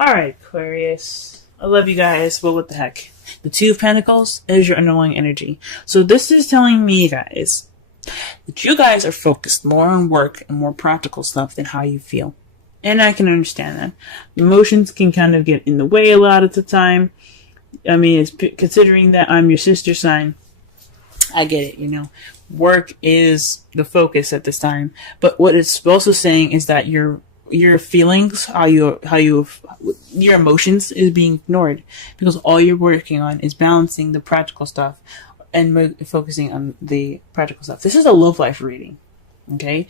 Alright, Aquarius. I love you guys, but what the heck? The Two of Pentacles is your underlying energy. So this is telling me, guys, that you guys are focused more on work and more practical stuff than how you feel. And I can understand that. Emotions can kind of get in the way a lot of the time. I mean, considering that I'm your sister sign, I get it, you know. Work is the focus at this time. But what it's also saying is that your feelings, your emotions is being ignored because all you're working on is balancing the practical stuff and focusing on the practical stuff. This is a love life reading, okay?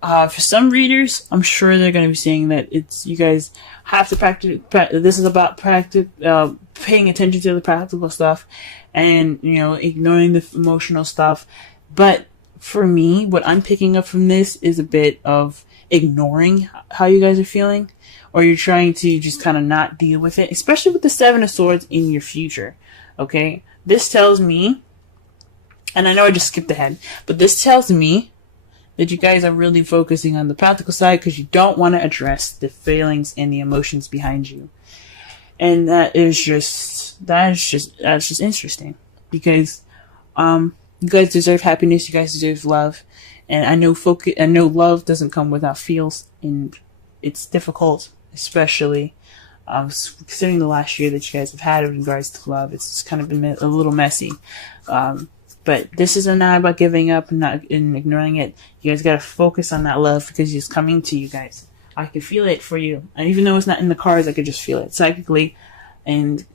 For some readers, I'm sure they're going to be saying that you guys have to practice. This is about paying attention to the practical stuff, and ignoring the emotional stuff. But for me, what I'm picking up from this is a bit of ignoring how you guys are feeling, or you're trying to just kind of not deal with it, especially with the Seven of Swords in your future. Okay, this tells me, and I know I just skipped ahead, but this tells me that you guys are really focusing on the practical side because you don't want to address the feelings and the emotions behind you. And that's just interesting because you guys deserve happiness, you guys deserve love. And I know love doesn't come without feels, and it's difficult, especially considering the last year that you guys have had in regards to love. It's kind of been a little messy. But this is not about giving up and ignoring it. You guys gotta focus on that love because it's coming to you guys. I can feel it for you. And even though it's not in the cards, I could just feel it psychically. And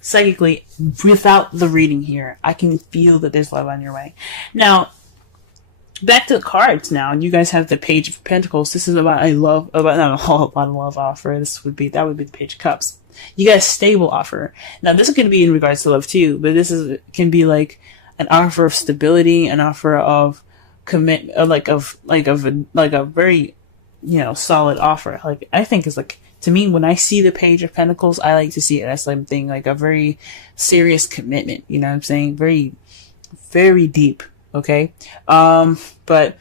psychically, without the reading here, I can feel that there's love on your way. Now, back to the cards now. You guys have the Page of Pentacles. This is about not a whole lot of love offer. That would be the Page of Cups. You got a stable offer. Now this is going to be in regards to love too, but can be like an offer of stability, an offer of commit, like a very, solid offer. Like I think is like, to me, when I see the Page of Pentacles, I like to see it as something like a very serious commitment. You know what I'm saying? Very, very deep. Okay. But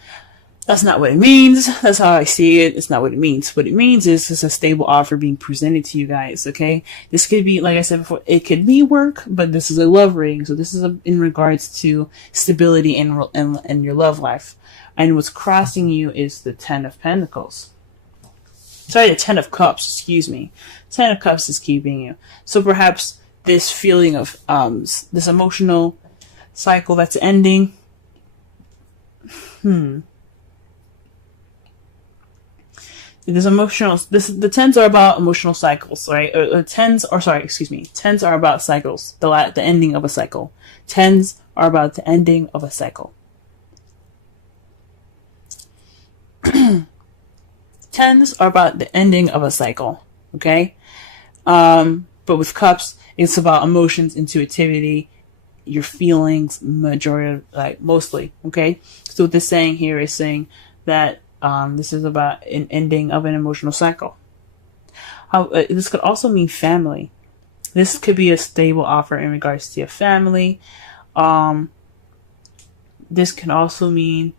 that's not what it means. That's how I see it. It's not what it means. What it means is it's a stable offer being presented to you guys. Okay. This could be, like I said before, it could be work, but this is a love reading. So this is in regards to stability and your love life. And what's crossing you is the Ten of Pentacles. Sorry, the Ten of Cups, excuse me. Ten of Cups is keeping you. So perhaps this feeling of, this emotional cycle that's ending. The tens are about emotional cycles, right? Tens are about cycles. The ending of a cycle. Tens are about the ending of a cycle. Tens are about the ending of a cycle. Okay? But with cups, it's about emotions, intuitivity, your feelings, mostly. Okay? So what this saying here is saying that this is about an ending of an emotional cycle. This could also mean family. This could be a stable offer in regards to your family. This can also mean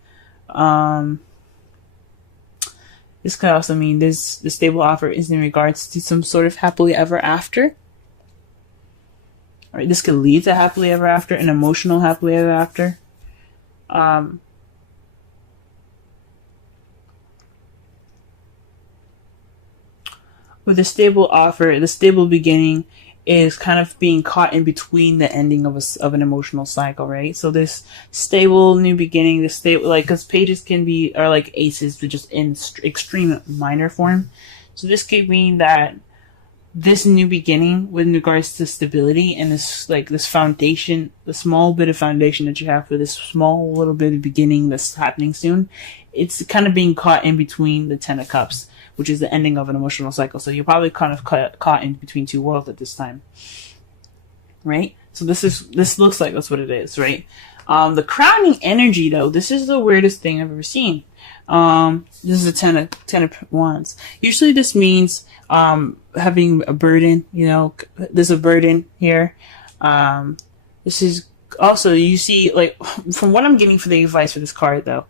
the stable offer is in regards to some sort of happily ever after. All right, this could lead to happily ever after, an emotional happily ever after. With a stable offer, the stable beginning is kind of being caught in between the ending of an emotional cycle, right? So this stable new beginning, because pages are like aces, but just in extreme minor form. So this could mean that this new beginning, with regards to stability and this foundation, the small bit of foundation that you have for this small little bit of beginning that's happening soon, it's kind of being caught in between the Ten of Cups, which is the ending of an emotional cycle. So you're probably kind of caught in between two worlds at this time, right? So this looks like that's what it is, right? The crowning energy, though, this is the weirdest thing I've ever seen. This is a ten of Wands. Usually this means having a burden. There's a burden here. This is also, you see, like, from what I'm getting for the advice for this card, though,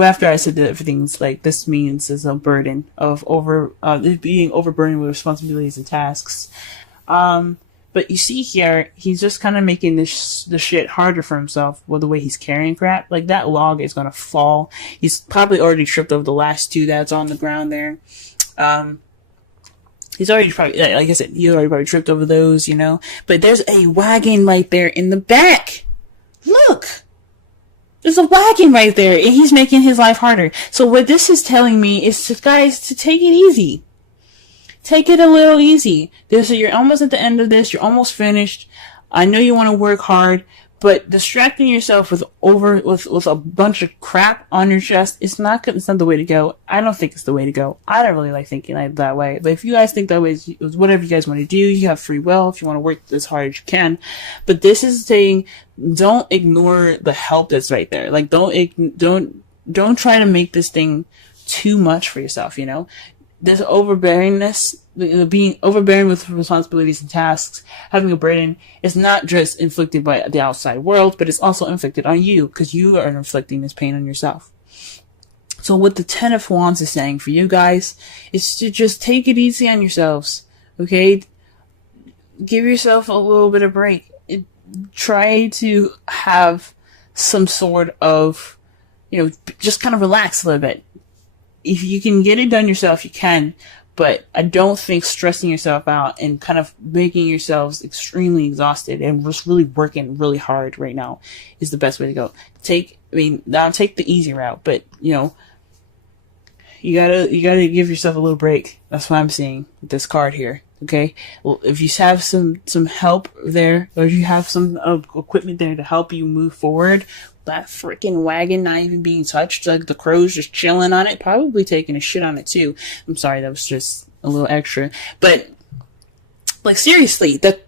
after I said that everything's like this means is a burden of being overburdened with responsibilities and tasks. But you see here, he's just kind of making the shit harder for himself with the way he's carrying crap. Like, that log is gonna fall. He's probably already tripped over the last two that's on the ground there. He's already probably, like I said, he already probably tripped over those, you know. But there's a wagon right there in the back. Look! There's a wagon right there, and he's making his life harder. So what this is telling me is, guys, to take it easy. Take it a little easy. So you're almost at the end of this. You're almost finished. I know you want to work hard, but distracting yourself with a bunch of crap on your chest, it's not the way to go. I don't think it's the way to go. I don't really like thinking that way. But if you guys think that way, it's whatever you guys want to do. You have free will if you want to work as hard as you can. But this is saying, don't ignore the help that's right there. Like, don't try to make this thing too much for yourself, you know? This overbearingness, being overbearing with responsibilities and tasks, having a burden, is not just inflicted by the outside world, but it's also inflicted on you, because you are inflicting this pain on yourself. So what the Ten of Wands is saying for you guys is to just take it easy on yourselves, okay? Give yourself a little bit of break. Try to have some sort of, just kind of relax a little bit. If you can get it done yourself, you can, but I don't think stressing yourself out and kind of making yourselves extremely exhausted and just really working really hard right now is the best way to go. Take the easy route, but you gotta give yourself a little break. That's what I'm seeing with this card here. Okay, well, if you have some help there, or you have some equipment there to help you move forward, that freaking wagon not even being touched, like the crow's just chilling on it, probably taking a shit on it too. I'm sorry, that was just a little extra, but like seriously, the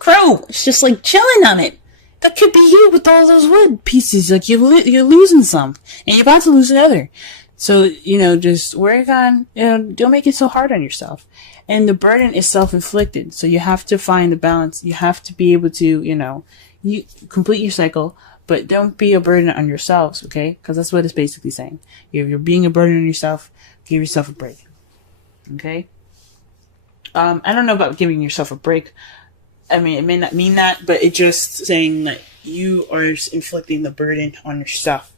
crow is just like chilling on it. That could be you with all those wood pieces. Like you're losing some, and you're about to lose another. So just work on don't make it so hard on yourself. And the burden is self-inflicted, so you have to find the balance. You have to be able to, you complete your cycle, but don't be a burden on yourselves, okay? Because that's what it's basically saying. If you're being a burden on yourself, give yourself a break, okay? I don't know about giving yourself a break. I mean, it may not mean that, but it's just saying that you are inflicting the burden on yourself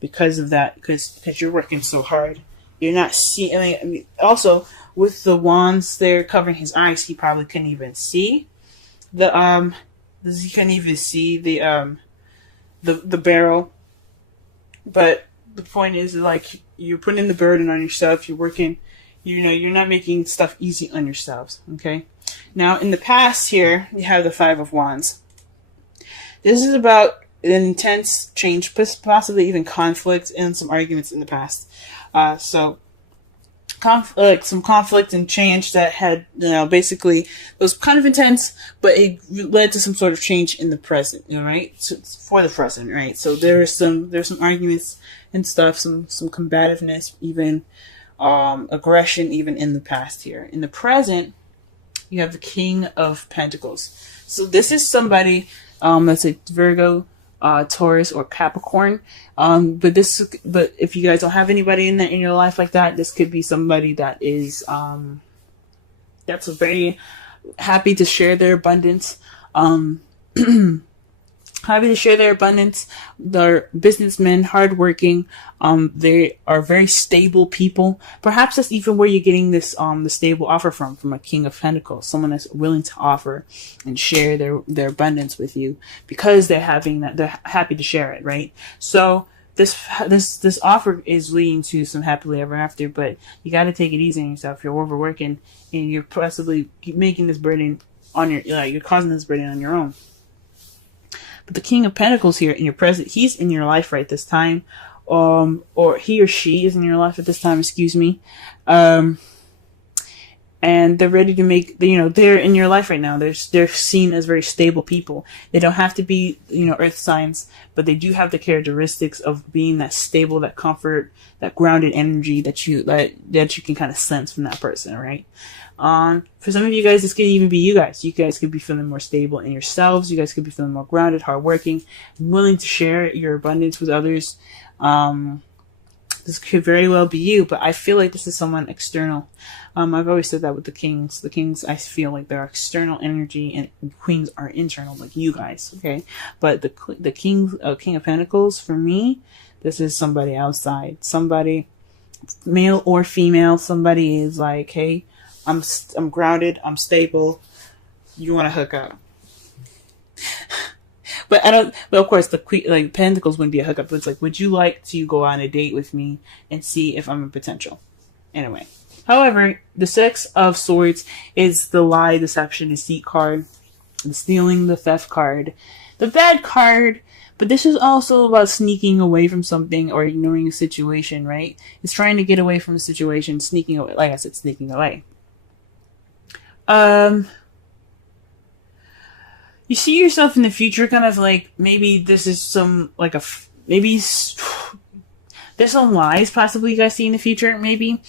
because of that, because you're working so hard. You're not seeing. I mean, also with the wands there covering his eyes, he probably couldn't even see the He couldn't even see the barrel. But the point is, like, you're putting the burden on yourself. You're working. You're not making stuff easy on yourselves. Okay. Now, in the past here, you have the Five of Wands. This is about an intense change, possibly even conflict and some arguments in the past. Some conflict and change that had, basically it was kind of intense, but it led to some sort of change in the present, right? So, for the present, right? So there's some arguments and stuff, some combativeness, even aggression, even in the past here. In the present, you have the King of Pentacles. So this is somebody that's a Virgo, Taurus, or Capricorn. But if you guys don't have anybody in your life like that, this could be somebody that is that's very happy to share their abundance. Happy to share their abundance. They're businessmen, hardworking. They are very stable people. Perhaps that's even where you're getting this the stable offer from a King of Pentacles, someone that's willing to offer and share their abundance with you because they're happy to share it, right? So this offer is leading to some happily ever after, but you got to take it easy on yourself. You're overworking and you're possibly making this burden on you're causing this burden on your own. But the King of Pentacles here in your present, he's in your life right this time, or he or she is in your life at this time, excuse me. And they're ready to make, they're in your life right now. They're seen as very stable people. They don't have to be, earth signs, but they do have the characteristics of being that stable, that comfort, that grounded energy that you can kind of sense from that person, right? For some of you guys, this could even be you guys. You guys could be feeling more stable in yourselves. You guys could be feeling more grounded, hardworking, willing to share your abundance with others. This could very well be you, but I feel like this is someone external. I've always said that with the kings. The kings, I feel like they're external energy, and queens are internal, like you guys, okay? But the king of Pentacles, for me, this is somebody outside. Somebody, male or female, somebody is like, hey, I'm grounded, I'm stable, you want to hook up. But of course, the queen, like Pentacles wouldn't be a hookup. But it's like, would you like to go on a date with me and see if I'm a potential? Anyway. However, the Six of Swords is the lie, deception, deceit card. The stealing, the theft card. The bad card. But this is also about sneaking away from something or ignoring a situation, right? It's trying to get away from a situation, sneaking away. Like I said, sneaking away. You see yourself in the future kind of like, maybe this is some, like maybe there's some lies possibly you guys see in the future, maybe.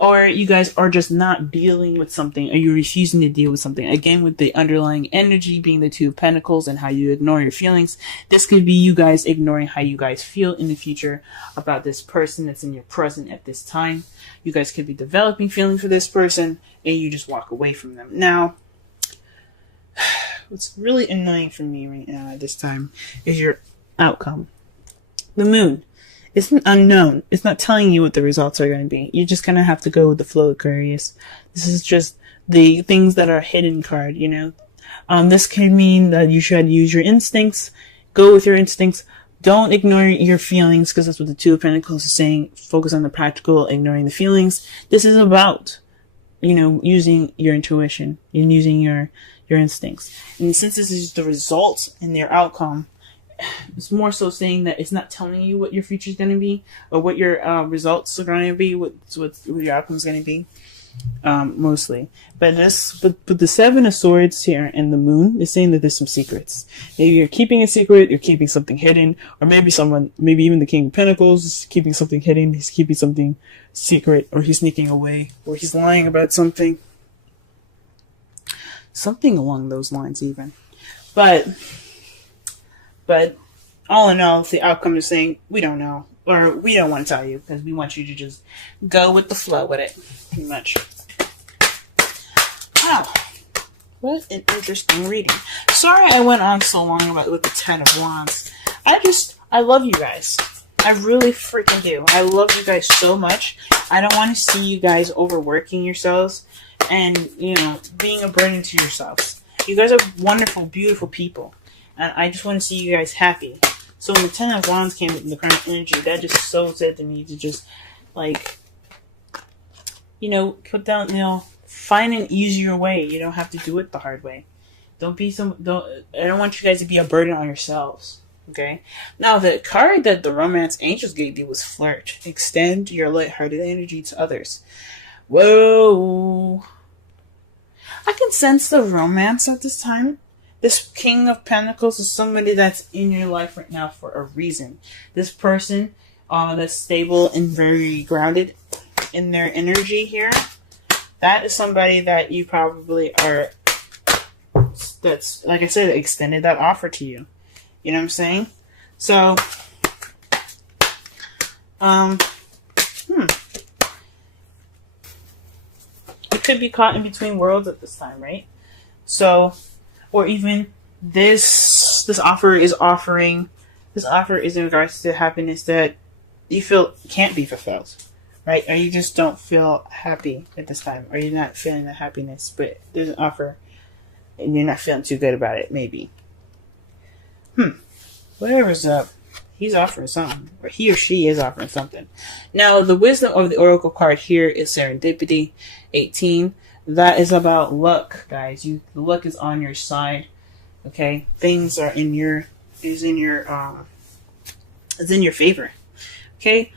Or you guys are just not dealing with something, or you're refusing to deal with something. Again, with the underlying energy being the Two of Pentacles and how you ignore your feelings. This could be you guys ignoring how you guys feel in the future about this person that's in your present at this time. You guys could be developing feelings for this person, and you just walk away from them. Now, what's really annoying for me right now at this time is your outcome. The moon. It's unknown. It's not telling you what the results are going to be. You just kind of have to go with the flow, Aquarius. This is just the things that are hidden card, you know. This could mean that you should use your instincts. Go with your instincts. Don't ignore your feelings, because that's what the Two of Pentacles is saying. Focus on the practical, ignoring the feelings. This is about, you know, using your intuition and using your instincts. And since this is the results and their outcome, it's more so saying that it's not telling you what your future is going to be, or what your results are going to be, what your outcome is going to be, mostly. But the Seven of Swords here and the Moon is saying that there's some secrets. Maybe you're keeping a secret, you're keeping something hidden, or maybe even the King of Pentacles is keeping something hidden, he's keeping something secret, or he's sneaking away, or he's lying about something. Something along those lines even. But all in all, the outcome is saying, we don't know, or we don't want to tell you, because we want you to just go with the flow with it, pretty much. Wow. What an interesting reading. Sorry I went on so long with the Ten of Wands. I love you guys. I really freaking do. I love you guys so much. I don't want to see you guys overworking yourselves and, you know, being a burden to yourselves. You guys are wonderful, beautiful people. And I just want to see you guys happy. So when the Ten of Wands came in the current energy, that just so said to me to just, like, you know, put down, you know, find an easier way. You don't have to do it the hard way. I don't want you guys to be a burden on yourselves. Okay? Now, the card that the Romance Angels gave you was Flirt. Extend your lighthearted energy to others. Whoa. I can sense the romance at this time. This King of Pentacles is somebody that's in your life right now for a reason. This person that's stable and very grounded in their energy here, that is somebody that you probably are, that's, like I said, extended that offer to you. You know what I'm saying? So, you could be caught in between worlds at this time, right? So, or even this offer is in regards to happiness that you feel can't be fulfilled, right? Or you just don't feel happy at this time, or you're not feeling that happiness, but there's an offer and you're not feeling too good about it, maybe. Whatever's up, he's offering something, or he or she is offering something. Now, the wisdom of the Oracle card here is Serendipity 18. That is about luck, guys. The luck is on your side. Okay, things are in your favor. Okay,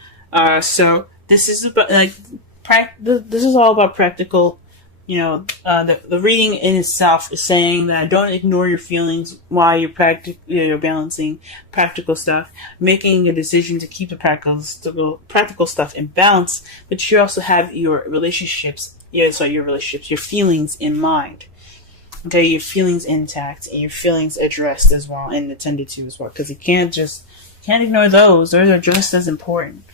so this is about this is all about practical. You know, the reading in itself is saying that don't ignore your feelings while you're balancing practical stuff, making a decision to keep the practical stuff in balance, but you also have your your feelings in mind. Okay, your feelings intact and your feelings addressed as well and attended to as well, because you can't ignore those. Those are just as important.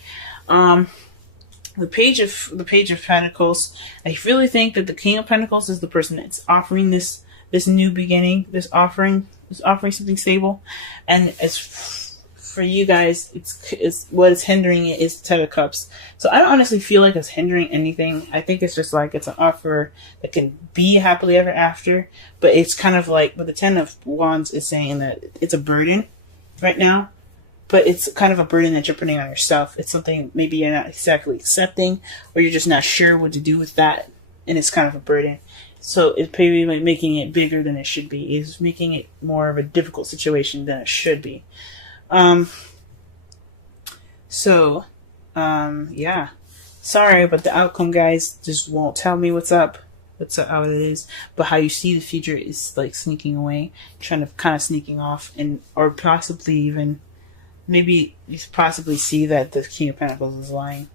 The Page of Pentacles. I really think that the King of Pentacles is the person that's offering this new beginning, this offering something stable, and as for you guys, it's what is hindering it is the Ten of Cups. So I don't honestly feel like it's hindering anything. I think it's just like it's an offer that can be happily ever after, but it's kind of like, but the Ten of Wands is saying that it's a burden right now. But it's kind of a burden that you're putting on yourself. It's something maybe you're not exactly accepting, or you're just not sure what to do with that, and it's kind of a burden. So it's probably like making it bigger than it should be. It's making it more of a difficult situation than it should be. Yeah. Sorry, but the outcome, guys, just won't tell me what's up. That's how it is. But how you see the future is like sneaking away, kind of sneaking off, and or possibly even. Maybe you possibly see that the King of Pentacles is lying.